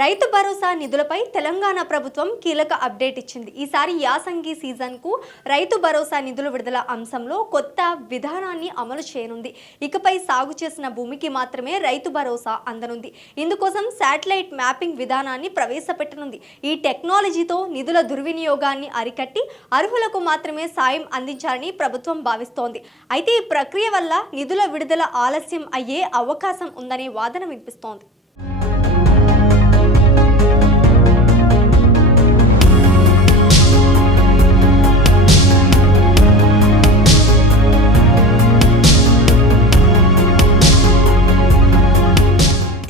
రైతు భరోసా నిధులపై తెలంగాణ ప్రభుత్వం కీలక అప్డేట్ ఇచ్చింది. ఈసారి యాసంగి సీజన్కు రైతు భరోసా నిధుల విడుదల అంశంలో కొత్త విధానాన్ని అమలు చేయనుంది. ఇకపై సాగు చేసిన భూమికి మాత్రమే రైతు భరోసా అందనుంది. ఇందుకోసం శాటిలైట్ మ్యాపింగ్ విధానాన్ని ప్రవేశపెట్టనుంది. ఈ టెక్నాలజీతో నిధుల దుర్వినియోగాన్ని అరికట్టి అర్హులకు మాత్రమే సాయం అందించాలని ప్రభుత్వం భావిస్తోంది. అయితే ఈ ప్రక్రియ వల్ల నిధుల విడుదల ఆలస్యం అయ్యే అవకాశం ఉందనే వాదన వినిపిస్తోంది.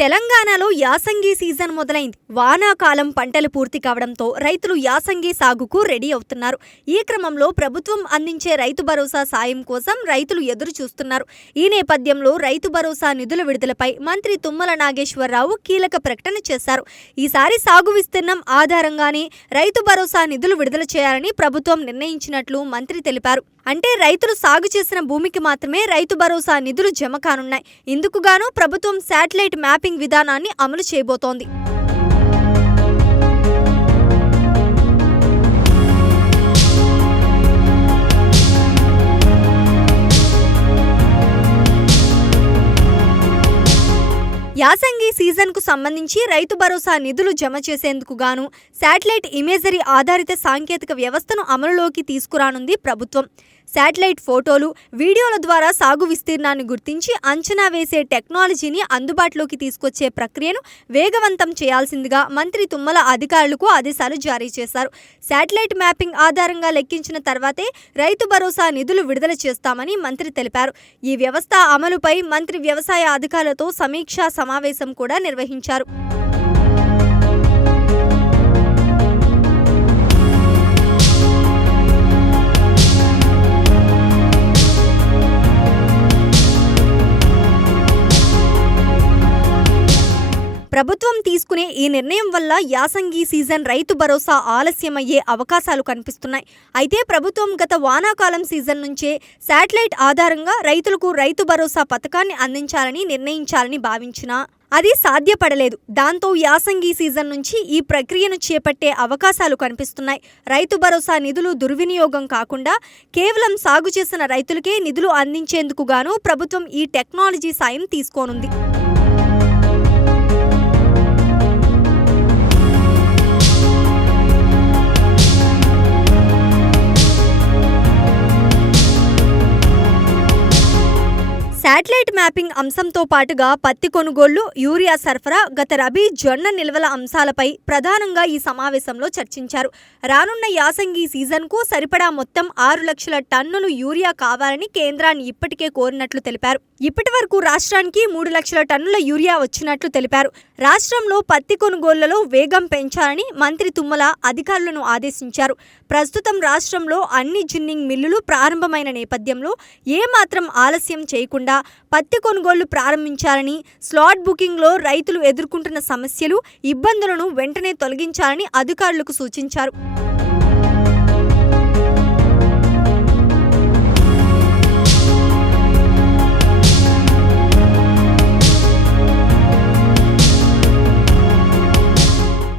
తెలంగాణలో యాసంగి సీజన్ మొదలైంది. వానాకాలం పంటలు పూర్తి కావడంతో రైతులు యాసంగి సాగుకు రెడీ అవుతున్నారు. ఈ క్రమంలో ప్రభుత్వం అందించే రైతు భరోసా సాయం కోసం రైతులు ఎదురు చూస్తున్నారు. ఈ నేపథ్యంలో రైతు భరోసా నిధుల విడుదలపై మంత్రి తుమ్మల నాగేశ్వరరావు కీలక ప్రకటన చేశారు. ఈసారి సాగు విస్తీర్ణం ఆధారంగానే రైతు భరోసా నిధులు విడుదల చేయాలని ప్రభుత్వం నిర్ణయించినట్లు మంత్రి తెలిపారు. అంటే రైతులు సాగు చేసిన భూమికి మాత్రమే రైతు భరోసా నిధులు జమ కానున్నాయి. ఇందుకుగాను ప్రభుత్వం శాటిలైట్ మ్యాపింగ్ విధానాన్ని అమలు చేయబోతోంది. యాసంగి సీజన్కు సంబంధించి రైతు భరోసా నిధులు జమ చేసేందుకు గాను శాటిలైట్ ఇమేజరీ ఆధారిత సాంకేతిక వ్యవస్థను అమలులోకి తీసుకురానుంది ప్రభుత్వం. శాటిలైట్ ఫోటోలు, వీడియోల ద్వారా సాగు విస్తీర్ణాన్ని గుర్తించి అంచనా వేసే టెక్నాలజీని అందుబాటులోకి తీసుకొచ్చే ప్రక్రియను వేగవంతం చేయాల్సిందిగా మంత్రి తుమ్మల అధికారులకు ఆదేశాలు జారీ చేశారు. శాటిలైట్ మ్యాపింగ్ ఆధారంగా లెక్కించిన తర్వాతే రైతు భరోసా నిధులు విడుదల చేస్తామని మంత్రి తెలిపారు. ఈ వ్యవస్థ అమలుపై మంత్రి వ్యవసాయ అధికారులతో సమీక్షా సమావేశం కూడా నిర్వహించారు. ప్రభుత్వం తీసుకునే ఈ నిర్ణయం వల్ల యాసంగి సీజన్ రైతు భరోసా ఆలస్యమయ్యే అవకాశాలు కనిపిస్తున్నాయి. అయితే ప్రభుత్వం గత వానాకాలం సీజన్ నుంచే శాటిలైట్ ఆధారంగా రైతులకు రైతు భరోసా పథకాన్ని అందించాలని నిర్ణయించాలని భావించినా అది సాధ్యపడలేదు. దాంతో యాసంగి సీజన్ నుంచి ఈ ప్రక్రియను చేపట్టే అవకాశాలు కనిపిస్తున్నాయి. రైతు భరోసా నిధులు దుర్వినియోగం కాకుండా కేవలం సాగు చేసిన రైతులకే నిధులు అందించేందుకు గాను ప్రభుత్వం ఈ టెక్నాలజీ సాయం తీసుకోనుంది. శాటిలైట్ మ్యాపింగ్ అంశంతో పాటుగా పత్తి కొనుగోళ్లు, యూరియా సరఫరా, గత రబీ జొన్న నిల్వల అంశాలపై ప్రధానంగా ఈ సమావేశంలో చర్చించారు. రానున్న యాసంగి సీజన్కు సరిపడా మొత్తం 6 లక్షల టన్నులు యూరియా కావాలని కేంద్రాన్ని ఇప్పటికే కోరినట్లు తెలిపారు. ఇప్పటి వరకు రాష్ట్రానికి 3 లక్షల టన్నుల యూరియా వచ్చినట్లు తెలిపారు. రాష్ట్రంలో పత్తి కొనుగోళ్లలో వేగం పెంచాలని మంత్రి తుమ్మల అధికారులను ఆదేశించారు. ప్రస్తుతం రాష్ట్రంలో అన్ని జిన్నింగ్ మిల్లులు ప్రారంభమైన నేపథ్యంలో ఏమాత్రం ఆలస్యం చేయకుండా పత్తి కొనుగోళ్లు ప్రారంభించాలని, స్లాట్ బుకింగ్లో రైతులు ఎదుర్కొంటున్న సమస్యలు, ఇబ్బందులను వెంటనే తొలగించాలని అధికారులకు సూచించారు.